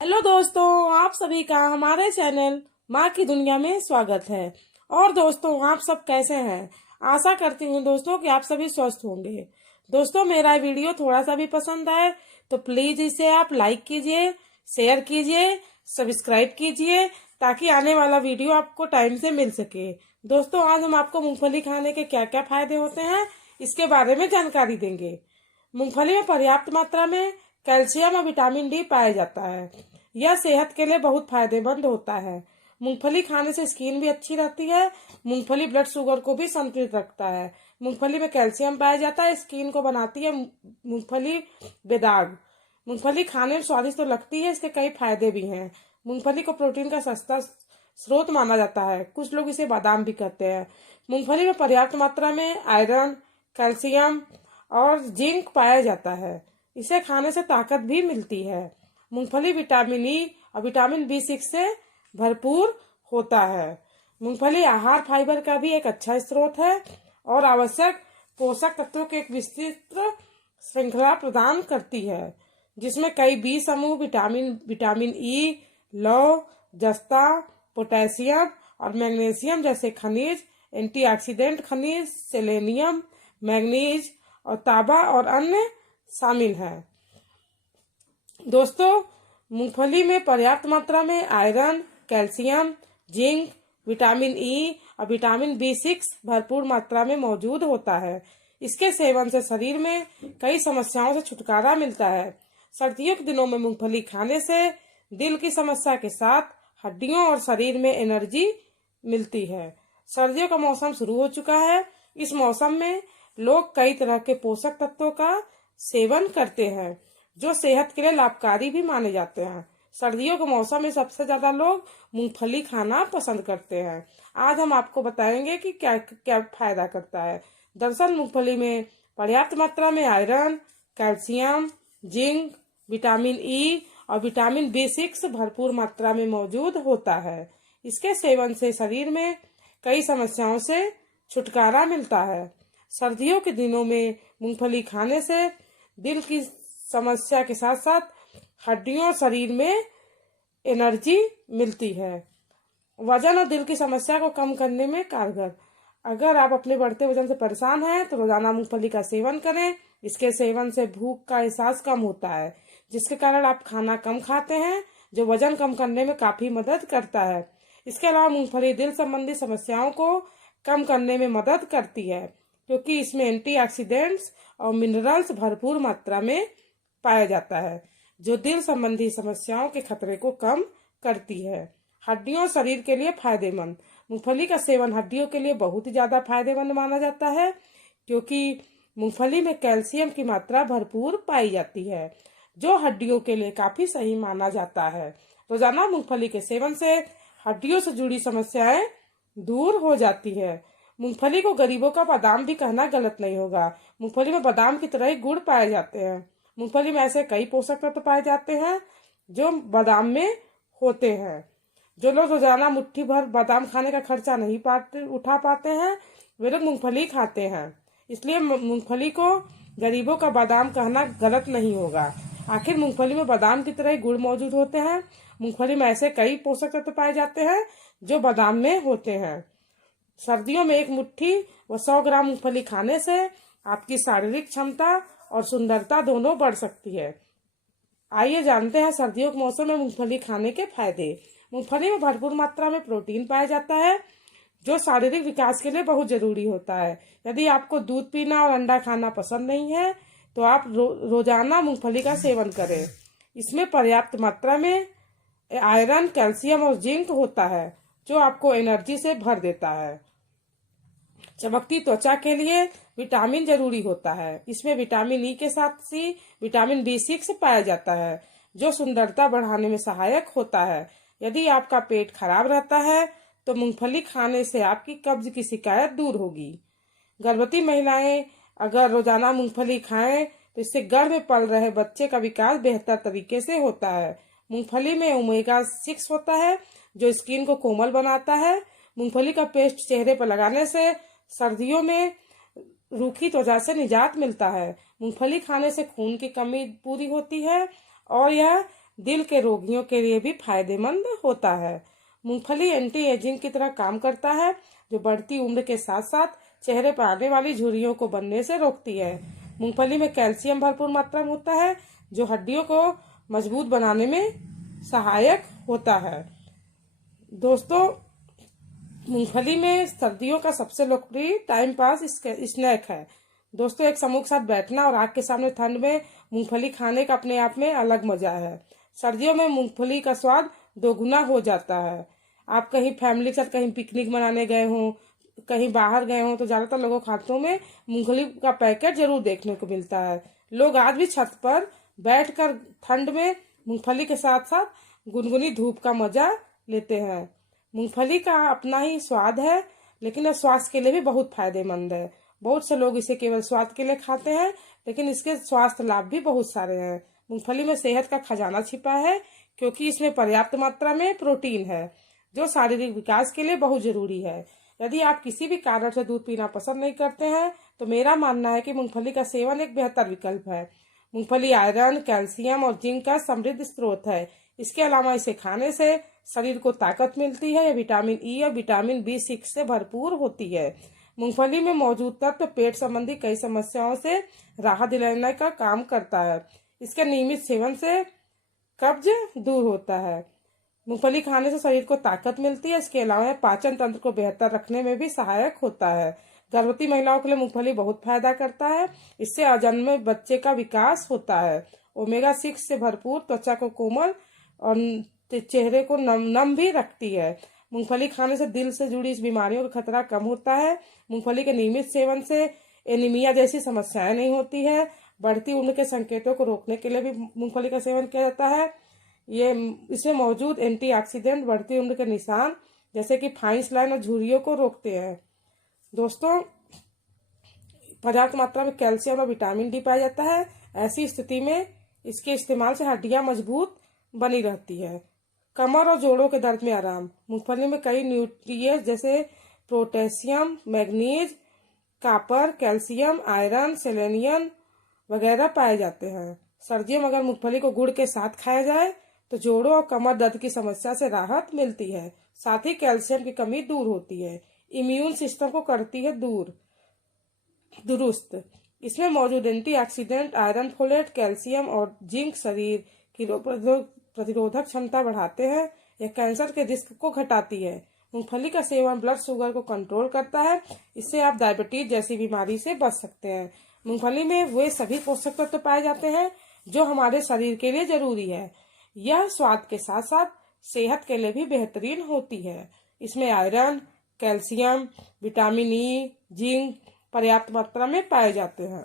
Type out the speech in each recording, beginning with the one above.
Hello दोस्तों, आप सभी का हमारे चैनल माँ की दुनिया में स्वागत है। और दोस्तों, आप सब कैसे हैं? आशा करती हूँ दोस्तों कि आप सभी स्वस्थ होंगे। दोस्तों, मेरा वीडियो थोड़ा सा भी पसंद आए तो प्लीज इसे आप लाइक कीजिए, शेयर कीजिए, सब्सक्राइब कीजिए ताकि आने वाला वीडियो आपको टाइम से मिल सके। दोस्तों, आज हम आपको मूंगफली खाने के क्या क्या फायदे होते हैं इसके बारे में जानकारी देंगे। मूंगफली में पर्याप्त मात्रा में कैल्शियम और विटामिन डी पाया जाता है। यह सेहत के लिए बहुत फायदेमंद होता है। मूंगफली खाने से स्किन भी अच्छी रहती है। मूंगफली ब्लड शुगर को भी संतुलित रखता है। मूंगफली में कैल्शियम पाया जाता है, स्किन को बनाती है मूंगफली बेदाग। मूंगफली खाने में स्वादिष्ट तो लगती है, इसके कई फायदे भी हैं। मूंगफली को प्रोटीन का सस्ता स्रोत माना जाता है, कुछ लोग इसे बादाम भी कहते हैं। मूंगफली में पर्याप्त मात्रा में आयरन, कैल्शियम और जिंक पाया जाता है। इसे खाने से ताकत भी मिलती है। मूंगफली विटामिन ई और विटामिन बी6 से भरपूर होता है। मूंगफली आहार फाइबर का भी एक अच्छा स्रोत है और आवश्यक पोषक तत्वों की एक विस्तृत श्रृंखला प्रदान करती है, जिसमें कई बी समूह, विटामिन ई, लौह, जस्ता, पोटेशियम और मैग्नीशियम जैसे खनिज, एंटीऑक्सीडेंट खनिज, सेलेनियम, मैग्नीज और तांबा और अन्य शामिल हैं। दोस्तों, मूंगफली में पर्याप्त मात्रा में iron, calcium, zinc, vitamin E और विटामिन बी6 भरपूर मात्रा में मौजूद होता है। इसके सेवन से शरीर में कई समस्याओं से छुटकारा मिलता है। सर्दियों के दिनों में मूंगफली खाने से दिल की समस्या के साथ हड्डियों और शरीर में एनर्जी मिलती है। सर्दियों का मौसम शुरू हो चुका है। इस मौसम में लोग कई तरह के पोषक तत्वों का सेवन करते हैं जो सेहत के लिए लाभकारी भी माने जाते हैं। सर्दियों के मौसम में सबसे ज्यादा लोग मूंगफली खाना पसंद करते हैं। आज हम आपको बताएंगे कि क्या क्या फायदा करता है। दरअसल मूंगफली में पर्याप्त मात्रा में iron, calcium, zinc, vitamin E और विटामिन बी6 भरपूर मात्रा में मौजूद होता है। इसके सेवन से शरीर में कई समस्याओं से छुटकारा मिलता है। सर्दियों के दिनों में मूंगफली खाने से दिल की समस्या के साथ साथ हड्डियों और शरीर में एनर्जी मिलती है। वजन और दिल की समस्या को कम करने में कारगर। अगर आप अपने बढ़ते वजन से परेशान हैं तो रोजाना मूंगफली का सेवन करें। इसके सेवन से भूख का एहसास कम होता है, जिसके कारण आप खाना कम खाते हैं, जो वजन कम करने में काफी मदद करता है। इसके अलावा मूंगफली दिल संबंधी समस्याओं को कम करने में मदद करती है, क्योंकि इसमें एंटीऑक्सीडेंट्स और मिनरल्स भरपूर मात्रा में पाया जाता है, जो दिल संबंधी समस्याओं के खतरे को कम करती है। हड्डियों और शरीर के लिए फायदेमंद। मूंगफली का सेवन हड्डियों के लिए बहुत ही ज्यादा फायदेमंद माना जाता है, क्योंकि मूंगफली में कैल्शियम की मात्रा भरपूर पाई जाती है, जो हड्डियों के लिए काफी सही माना जाता है। रोजाना मूंगफली के सेवन से हड्डियों से जुड़ी समस्याएं दूर हो जाती है। मूंगफली को गरीबों का बादाम भी कहना गलत नहीं होगा। मूंगफली में बादाम की तरह ही गुण पाए जाते हैं। मूंगफली में ऐसे कई पोषक तत्व पाए जाते हैं जो बादाम में होते हैं। जो लोग रोजाना मुट्ठी भर बादाम खाने का खर्चा नहीं उठा पाते हैं, वे लोग मूंगफली खाते हैं। इसलिए मूंगफली को गरीबों का बादाम कहना गलत नहीं होगा। आखिर मूंगफली में बादाम की तरह ही गुण मौजूद होते हैं। मूंगफली में ऐसे कई पोषक तत्व पाए जाते हैं जो बादाम में होते हैं। सर्दियों में एक मुट्ठी व 100 ग्राम मूंगफली खाने से आपकी शारीरिक क्षमता और सुंदरता दोनों बढ़ सकती है। आइए जानते हैं सर्दियों के मौसम में मूंगफली खाने के फायदे। मूंगफली में भरपूर मात्रा में प्रोटीन पाया जाता है, जो शारीरिक विकास के लिए बहुत जरूरी होता है। यदि आपको दूध पीना और अंडा खाना पसंद नहीं है तो आप रोजाना मूंगफली का सेवन करें। इसमें पर्याप्त मात्रा में आयरन, कैल्शियम और जिंक होता है, जो आपको एनर्जी से भर देता है। चमकती त्वचा के लिए विटामिन जरूरी होता है। इसमें विटामिन ई के साथ ही विटामिन बी6 पाया जाता है, जो सुंदरता बढ़ाने में सहायक होता है। यदि आपका पेट खराब रहता है तो मूंगफली खाने से आपकी कब्ज की शिकायत दूर होगी। गर्भवती महिलाएं अगर रोजाना मूंगफली खाएं तो इससे गर्भ में पल रहे बच्चे का विकास बेहतर तरीके से होता है। मूंगफली में ओमेगा 6 होता है, जो स्किन को कोमल बनाता है। मूंगफली का पेस्ट चेहरे पर लगाने से सर्दियों में रूखी त्वचा से निजात मिलता है। मूंगफली खाने से खून की कमी पूरी होती है और यह दिल के रोगियों के लिए भी फायदेमंद होता है। मूंगफली एंटी एजिंग की तरह काम करता है, जो बढ़ती उम्र के साथ साथ चेहरे पर आने वाली झुर्रियों को बनने से रोकती है। मूंगफली में कैल्शियम भरपूर मात्रा में होता है, जो हड्डियों को मजबूत बनाने में सहायक होता है। दोस्तों, मूंगफली में सर्दियों का सबसे लोकप्रिय टाइम पास स्नैक है। दोस्तों, एक समूह के साथ बैठना और आग के सामने ठंड में मूंगफली खाने का अपने आप में अलग मजा है। सर्दियों में मूंगफली का स्वाद दोगुना हो जाता है। आप कहीं फैमिली के साथ कहीं पिकनिक मनाने गए हों, कहीं बाहर गए हों, तो ज्यादातर लोगों के हाथों में मूंगफली का पैकेट जरूर देखने को मिलता है। लोग आज भी छत पर बैठकर ठंड में मूंगफली के साथ साथ गुनगुनी धूप का मजा लेते हैं। मूंगफली का अपना ही स्वाद है, लेकिन यह स्वास्थ्य के लिए भी बहुत फायदेमंद है। बहुत से लोग इसे केवल स्वाद के लिए खाते हैं, लेकिन इसके स्वास्थ्य लाभ भी बहुत सारे हैं। मूंगफली में सेहत का खजाना छिपा है, क्योंकि इसमें पर्याप्त मात्रा में प्रोटीन है, जो शारीरिक विकास के लिए बहुत जरूरी है। यदि आप किसी भी कारण से दूध पीना पसंद नहीं करते हैं, तो मेरा मानना है कि मूंगफली का सेवन एक बेहतर विकल्प है। मूंगफली आयरन, कैल्शियम और जिंक का समृद्ध स्रोत है। इसके अलावा इसे खाने से शरीर को ताकत मिलती है। यह विटामिन ई और विटामिन B6 से भरपूर होती है। मूंगफली में मौजूद तत्व पेट संबंधी कई समस्याओं से राहत दिलाने का काम करता है। इसके नियमित सेवन से कब्ज दूर होता है। मूंगफली खाने से शरीर को ताकत मिलती है। इसके अलावा पाचन तंत्र को बेहतर रखने में भी सहायक होता है। गर्भवती महिलाओं के लिए मूंगफली बहुत फायदा करता है। इससे अजन्मे बच्चे का विकास होता है। ओमेगा 6 से भरपूर त्वचा को कोमल और चेहरे को नम भी रखती है। मूंगफली खाने से दिल से जुड़ी इस बीमारियों का खतरा कम होता है। मूंगफली के नियमित सेवन से एनीमिया जैसी समस्याएं नहीं होती है। बढ़ती उम्र के संकेतों को रोकने के लिए भी मूंगफली का सेवन किया जाता है। इसमें मौजूद एंटीऑक्सीडेंट बढ़ती उम्र के निशान जैसे कि फाइन लाइन और झुर्रियों को रोकते हैं। दोस्तों, पर्याप्त मात्रा में कैल्शियम और विटामिन डी पाया जाता है। ऐसी स्थिति में इसके इस्तेमाल से हड्डियां मजबूत बनी रहती है। कमर और जोड़ों के दर्द में आराम। मूंगफली में कई न्यूट्रिएंट्स जैसे potassium, manganese, copper, calcium, iron, selenium वगैरह पाए जाते हैं। सर्दियों में अगर मूंगफली को गुड़ के साथ खाया जाए तो जोड़ों और कमर दर्द की समस्या से राहत मिलती है। साथ ही कैल्शियम की कमी दूर होती है। इम्यून सिस्टम को करती है दुरुस्त। इसमें मौजूद एंटीऑक्सीडेंट आयरन, फोलेट, कैल्शियम और जिंक शरीर की रोग प्रतिरोधक क्षमता बढ़ाते हैं। यह कैंसर के रिस्क को घटाती है। मूंगफली का सेवन ब्लड शुगर को कंट्रोल करता है। इससे आप डायबिटीज जैसी बीमारी से बच सकते हैं। मूंगफली में वे सभी पोषक तत्व पाए जाते हैं जो हमारे शरीर के लिए जरूरी है। यह स्वाद के साथ साथ सेहत के लिए भी बेहतरीन होती है। इसमें iron, calcium, vitamin E, zinc पर्याप्त मात्रा में पाए जाते हैं।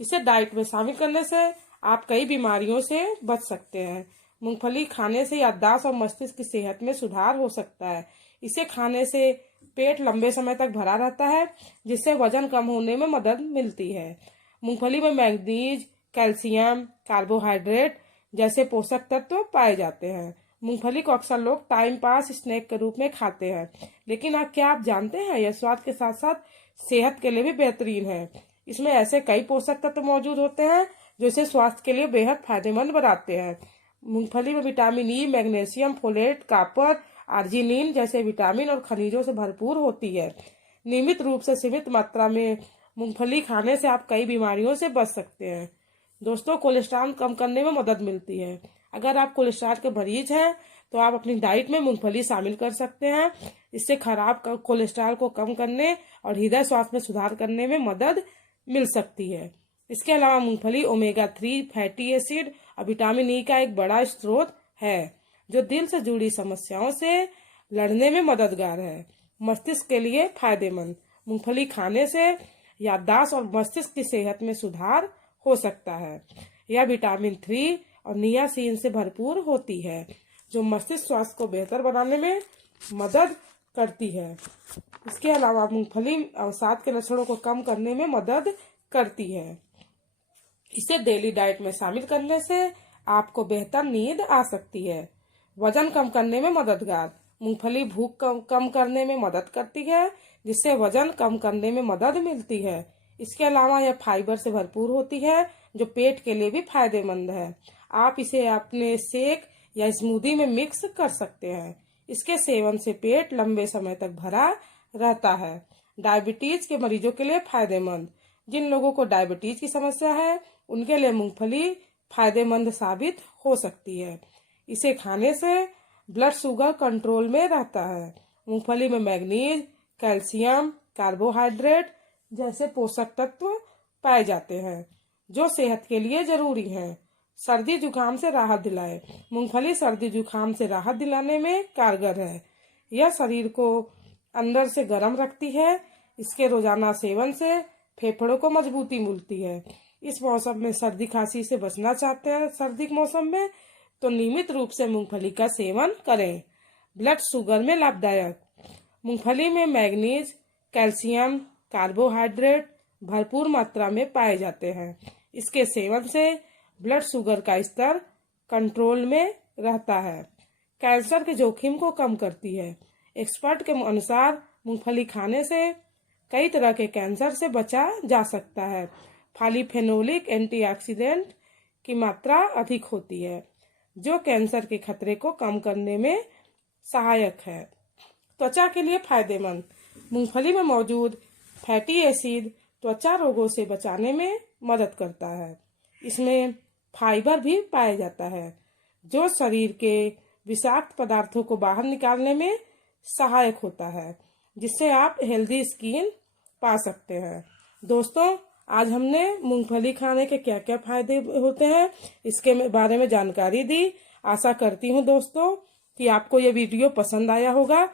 इसे डाइट में शामिल करने से आप कई बीमारियों से बच सकते हैं। मूंगफली खाने से याददाश्त और मस्तिष्क की सेहत में सुधार हो सकता है। इसे खाने से पेट लंबे समय तक भरा रहता है, जिससे वजन कम होने में मदद मिलती है। मूंगफली में मैग्नीज, कैल्शियम, कार्बोहाइड्रेट जैसे पोषक तत्व पाए जाते हैं। मूंगफली को अक्सर लोग टाइम पास स्नैक के रूप में खाते हैं, लेकिन क्या आप जानते हैं यह स्वाद के साथ साथ सेहत के लिए भी बेहतरीन है। इसमें ऐसे कई पोषक तत्व मौजूद होते हैं जो इसे स्वास्थ्य के लिए बेहद फायदेमंद बनाते हैं। मूंगफली में vitamin E, magnesium, folate, copper, arginine जैसे विटामिन और खनिजों से भरपूर होती है। नियमित रूप से सीमित मात्रा में मूंगफली खाने से आप कई बीमारियों से बच सकते हैं। दोस्तों, कोलेस्ट्रॉल कम करने में मदद मिलती है। अगर आप कोलेस्ट्रॉल के मरीज हैं तो आप अपनी डाइट में मूंगफली शामिल कर सकते हैं। इससे खराब कोलेस्ट्रॉल को कम करने और हृदय स्वास्थ्य में सुधार करने में मदद मिल सकती है। इसके अलावा मूंगफली ओमेगा 3 फैटी एसिड और विटामिन ई का एक बड़ा स्रोत है, जो दिल से जुड़ी समस्याओं से लड़ने में मददगार है। मस्तिष्क के लिए फायदेमंद। मूंगफली खाने से याददाश्त और मस्तिष्क की सेहत में सुधार हो सकता है। यह विटामिन 3 और नियासिन से भरपूर होती है, जो मस्तिष्क स्वास्थ्य को बेहतर बनाने में मदद करती है। इसके अलावा मूंगफली अवसाद के लक्षणों को कम करने में मदद करती है। इसे डेली डाइट में शामिल करने से आपको बेहतर नींद आ सकती है। वजन कम करने में मददगार। मूंगफली भूख कम करने में मदद करती है, जिससे वजन कम करने में मदद मिलती है। इसके अलावा यह फाइबर से भरपूर होती है, जो पेट के लिए भी फायदेमंद है। आप इसे अपने शेक या स्मूदी में मिक्स कर सकते हैं। इसके सेवन से पेट लंबे समय तक भरा रहता है। डायबिटीज के मरीजों के लिए फायदेमंद। जिन लोगों को डायबिटीज की समस्या है उनके लिए मूंगफली फायदेमंद साबित हो सकती है। इसे खाने से ब्लड शुगर कंट्रोल में रहता है। मूंगफली में मैग्नीज, कैल्शियम, कार्बोहाइड्रेट जैसे पोषक तत्व पाए जाते हैं जो सेहत के लिए जरूरी हैं। सर्दी जुकाम से राहत दिलाए। मूंगफली सर्दी जुकाम से राहत दिलाने में कारगर है। यह शरीर को अंदर से गर्म रखती है। इसके रोजाना सेवन से फेफड़ों को मजबूती मिलती है। इस मौसम में सर्दी खांसी से बचना चाहते हैं सर्दी के मौसम में तो नियमित रूप से मूंगफली का सेवन करें। ब्लड शुगर में लाभदायक। मूंगफली में मैग्नीज, कैल्शियम, कार्बोहाइड्रेट भरपूर मात्रा में पाए जाते हैं। इसके सेवन से ब्लड शुगर का स्तर कंट्रोल में रहता है। कैंसर के जोखिम को कम करती है। एक्सपर्ट के अनुसार मूंगफली खाने से कई तरह के कैंसर से बचा जा सकता है। पॉलीफेनोलिक एंटीऑक्सीडेंट की मात्रा अधिक होती है जो कैंसर के खतरे को कम करने में सहायक है। त्वचा के लिए फायदेमंद। मूंगफली में मौजूद फैटी एसिड त्वचा रोगों से बचाने में मदद करता है। इसमें फाइबर भी पाया जाता है जो शरीर के विषाक्त पदार्थों को बाहर निकालने में सहायक होता है जिससे आप हेल्दी स्किन पा सकते हैं। दोस्तों, आज हमने मूंगफली खाने के क्या क्या फायदे होते हैं इसके बारे में जानकारी दी। आशा करती हूँ दोस्तों कि आपको ये वीडियो पसंद आया होगा।